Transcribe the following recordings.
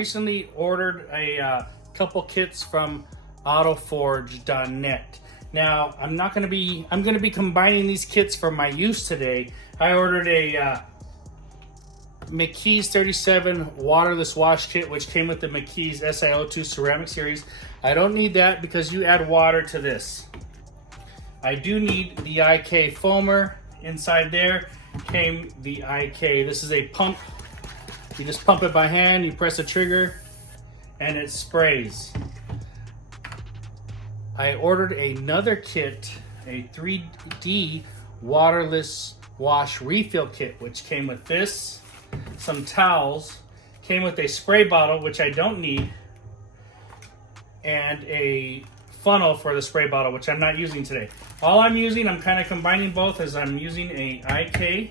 recently ordered a couple kits from autoforge.net. Now, I'm going to be combining these kits for my use today. I ordered a McKee's 37 waterless wash kit, which came with the McKee's SiO2 ceramic series. I don't need that because you add water to this. I do need the IK foamer. Inside there came the IK. This is a pump. You just pump it by hand, you press the trigger, and it sprays. I ordered another kit, a 3D waterless wash refill kit, which came with this, some towels, came with a spray bottle, which I don't need, and a funnel for the spray bottle, which I'm not using today. All I'm using, I'm kind of combining both, is I'm using a IK,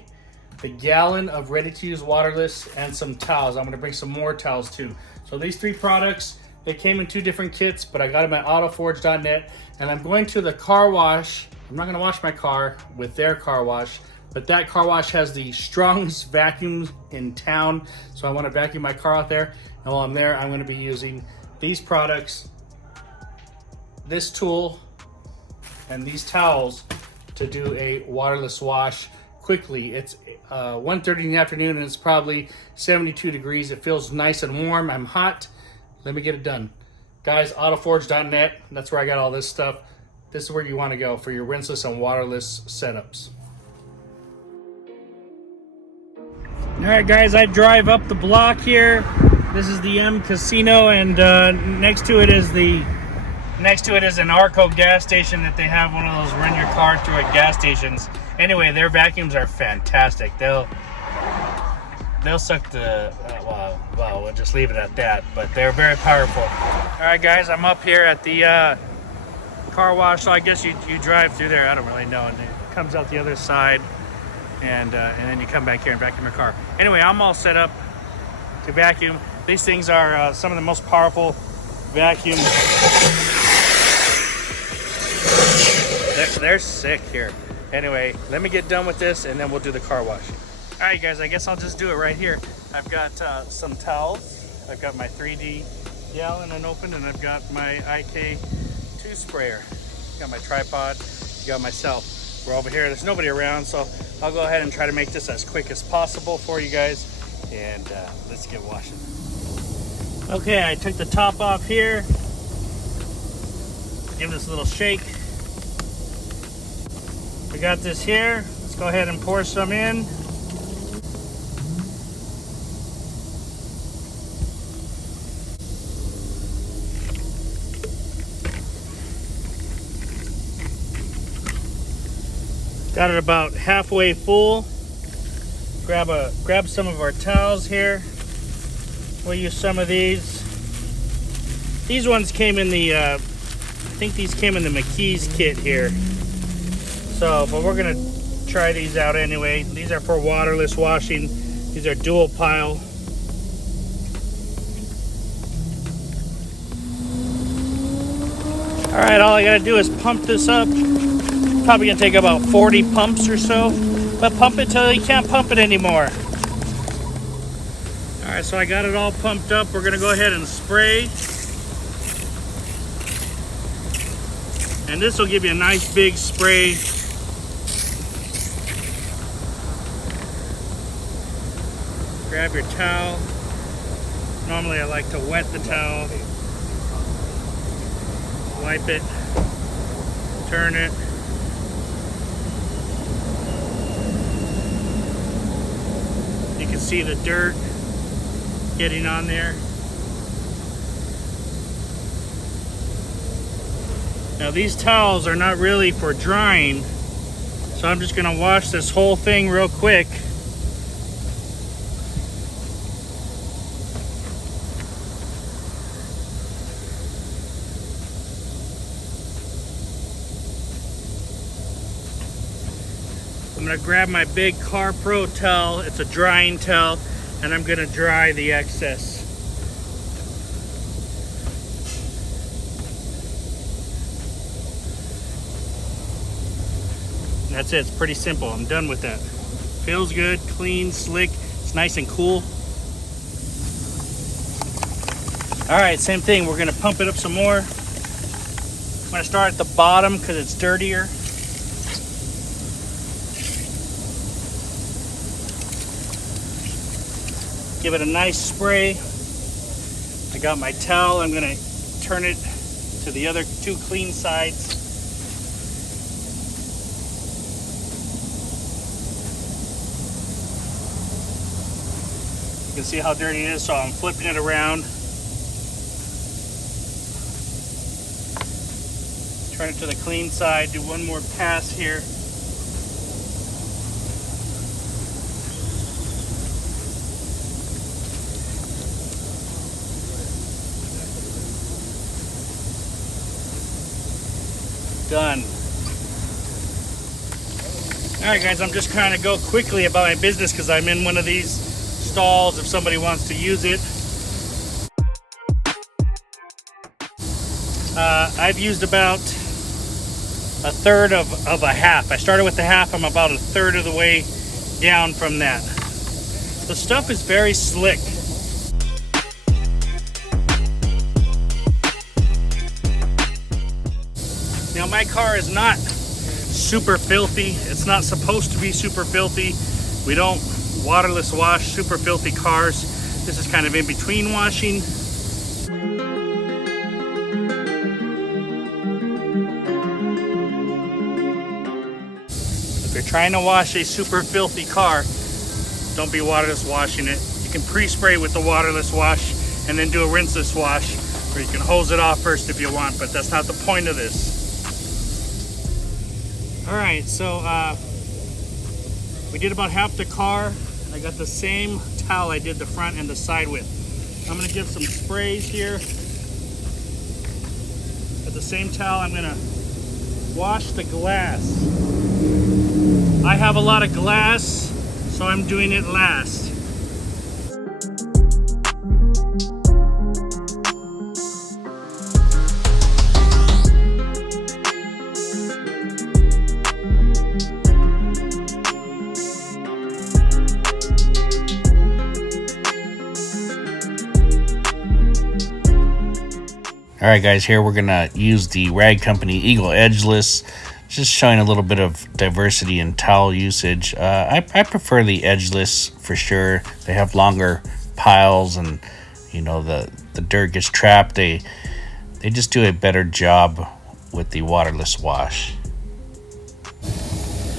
a gallon of ready-to-use waterless, and some towels. I'm going to bring some more towels too. So these three products, they came in two different kits, but I got them at autoforge.net, and I'm going to the car wash. I'm not going to wash my car with their car wash, but that car wash has the strongest vacuums in town, so I want to vacuum my car out there. And while I'm there, I'm going to be using these products, this tool, and these towels to do a waterless wash quickly. It's 1:30 in the afternoon, and it's probably 72 degrees. It feels nice and warm. I'm hot. Let me get it done. Guys, autoforge.net, that's where I got all this stuff. This is where you want to go for your rinseless and waterless setups. All right, guys, I drive up the block here. This is the M Casino, and next to it is an Arco gas station that they have, one of those run your car through at gas stations. Anyway, their vacuums are fantastic. They'll suck the, well, we'll just leave it at that, but they're very powerful. All right, guys, I'm up here at the car wash. So I guess you drive through there. I don't really know. And it comes out the other side, and then you come back here and vacuum your car. Anyway, I'm all set up to vacuum. These things are some of the most powerful vacuums. They're sick here. Anyway, let me get done with this, and then we'll do the car wash. All right, guys, I guess I'll just do it right here. I've got some towels. I've got my 3D gallon unopened, and I've got my IK2 sprayer. Got my tripod, got myself. We're over here. There's nobody around, so I'll go ahead and try to make this as quick as possible for you guys, and let's get washing. Okay, I took the top off here. Give this a little shake. We got this here. Let's go ahead and pour some in. Got it about halfway full. Grab some of our towels here. We'll use some of these. These ones came in the, I think these came in the McKee's kit here. So, but we're gonna try these out anyway. These are for waterless washing. These are dual pile. All right, all I gotta do is pump this up. Probably gonna take about 40 pumps or so, but pump it till you can't pump it anymore. All right, so I got it all pumped up. We're gonna go ahead and spray. And this will give you a nice big spray. Grab your towel. Normally I like to wet the towel. Wipe it. Turn it. You can see the dirt getting on there. Now these towels are not really for drying, so I'm just gonna wash this whole thing real quick. I'm gonna grab my big Car Pro towel, it's a drying towel, and I'm gonna dry the excess. And that's it, it's pretty simple. I'm done with that. Feels good, clean, slick, it's nice and cool. All right, same thing. We're gonna pump it up some more. I'm gonna start at the bottom because it's dirtier. Give it a nice spray. I got my towel. I'm gonna turn it to the other two clean sides. You can see how dirty it is, so I'm flipping it around. Turn it to the clean side, do one more pass here. Done. All right, guys, I'm just trying to go quickly about my business because I'm in one of these stalls if somebody wants to use it. I've used about a third of a half. I started with the half. I'm about a third of the way down from that. The stuff is very slick. Now, my car is not super filthy. It's not supposed to be super filthy. We don't waterless wash super filthy cars. This is kind of in between washing. If you're trying to wash a super filthy car, don't be waterless washing it. You can pre-spray with the waterless wash and then do a rinseless wash, or you can hose it off first if you want, but that's not the point of this. All right, so we did about half the car. I got the same towel I did the front and the side with. I'm gonna give some sprays here. With the same towel, I'm gonna wash the glass. I have a lot of glass, so I'm doing it last. All right, guys, here we're gonna use the Rag Company Eagle Edgeless, just showing a little bit of diversity in towel usage. I prefer the Edgeless for sure. They have longer piles, and you know the dirt gets trapped. They just do a better job with the waterless wash.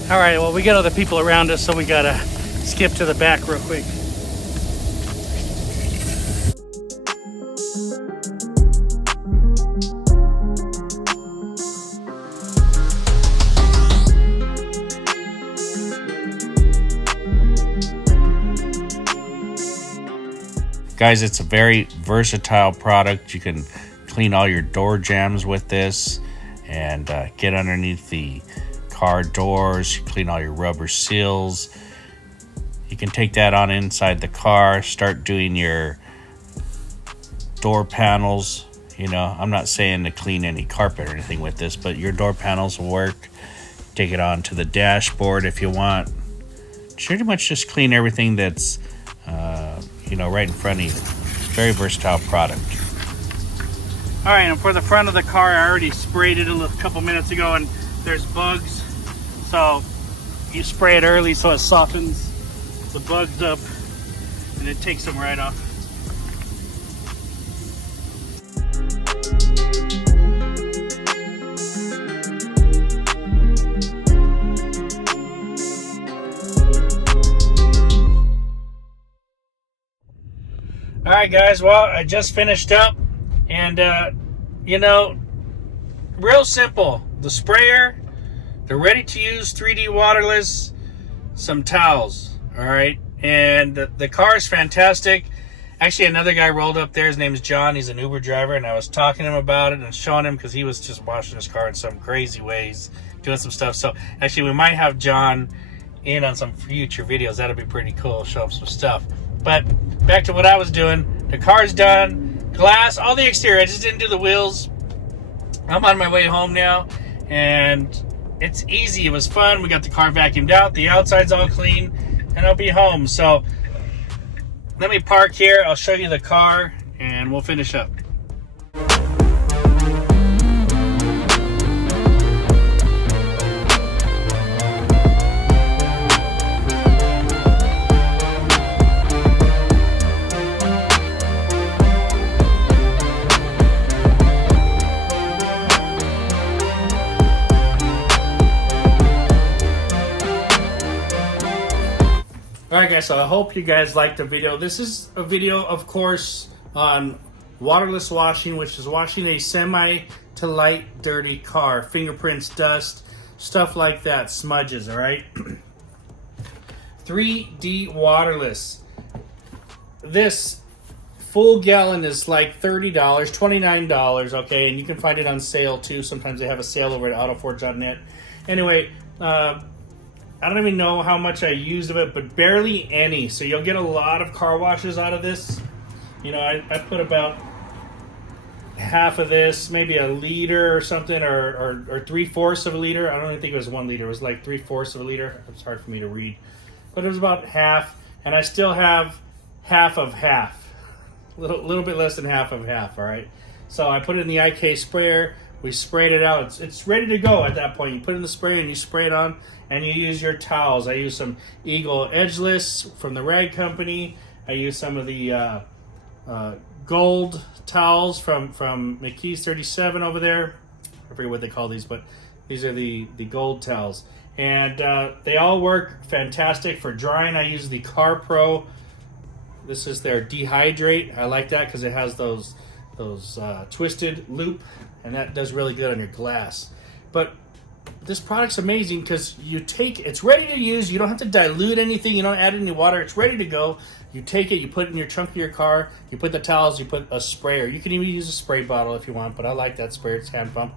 All right, well, we got other people around us, so we gotta skip to the back real quick. Guys, it's a very versatile product. You can clean all your door jambs with this and get underneath the car doors, clean all your rubber seals. You can take that on inside the car, start doing your door panels. You know, I'm not saying to clean any carpet or anything with this, but your door panels will work. Take it on to the dashboard if you want. Pretty much just clean everything that's you know, right in front of you. Very versatile product. All right, and for the front of the car, I already sprayed it a couple minutes ago, and there's bugs. So you spray it early so it softens the bugs up, and it takes them right off. All right, guys, well, I just finished up, and you know, real simple. The sprayer, the ready-to-use 3D waterless, some towels, all right? And the car is fantastic. Actually, another guy rolled up there. His name is John. He's an Uber driver, and I was talking to him about it and showing him because he was just washing his car in some crazy ways, doing some stuff. So actually, we might have John in on some future videos. That'll be pretty cool. Show him some stuff. But back to what I was doing. The car's done. Glass, all the exterior. I just didn't do the wheels. I'm on my way home now, and it's easy. It was fun. We got the car vacuumed out. The outside's all clean, and I'll be home. So let me park here. I'll show you the car, and we'll finish up. Alright guys, so I hope you guys liked the video. This is a video, of course, on waterless washing, which is washing a semi to light dirty car. Fingerprints, dust, stuff like that, smudges, alright? 3D waterless. This full gallon is like $30, $29, okay? And you can find it on sale too. Sometimes they have a sale over at autoforge.net. Anyway, I don't even know how much I used of it, but barely any. So you'll get a lot of car washes out of this. You know, I put about half of this, maybe a liter or something, or 3/4 of a liter. I don't even think it was 1 liter. It was like 3/4 of a liter. It's hard for me to read. But it was about half, and I still have half of half. A little bit less than half of half, all right? So I put it in the IK sprayer. We sprayed it out. It's ready to go at that point. You put it in the spray and you spray it on, and you use your towels. I use some Eagle Edgeless from the Rag Company. I use some of the gold towels from McKee's 37 over there. I forget what they call these, but these are the gold towels. And they all work fantastic for drying. I use the Car Pro. This is their Dehydrate. I like that because it has those twisted loop, and that does really good on your glass. But this product's amazing because it's ready to use. You don't have to dilute anything. You don't add any water. It's ready to go. You take it, you put it in your trunk of your car, you put the towels, you put a sprayer. You can even use a spray bottle if you want, but I like that sprayer. It's hand pump.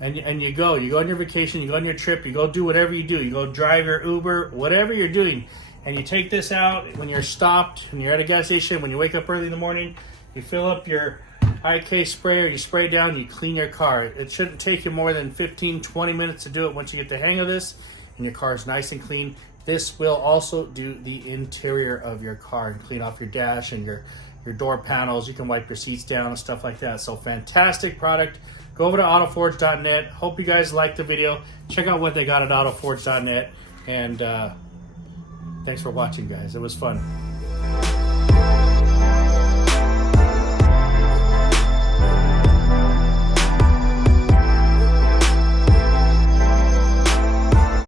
And you go on your vacation, you go on your trip, you go do whatever you do. You go drive your Uber, whatever you're doing. And you take this out when you're stopped, when you're at a gas station, when you wake up early in the morning, you fill up your IK sprayer, you spray it down, you clean your car. It shouldn't take you more than 15-20 minutes to do it once you get the hang of this, and your car is nice and clean. This will also do the interior of your car and clean off your dash and your door panels. You can wipe your seats down and stuff like that. So fantastic product. Go over to autoforge.net. Hope you guys liked the video. Check out what they got at autoforge.net. And thanks for watching, guys. It was fun.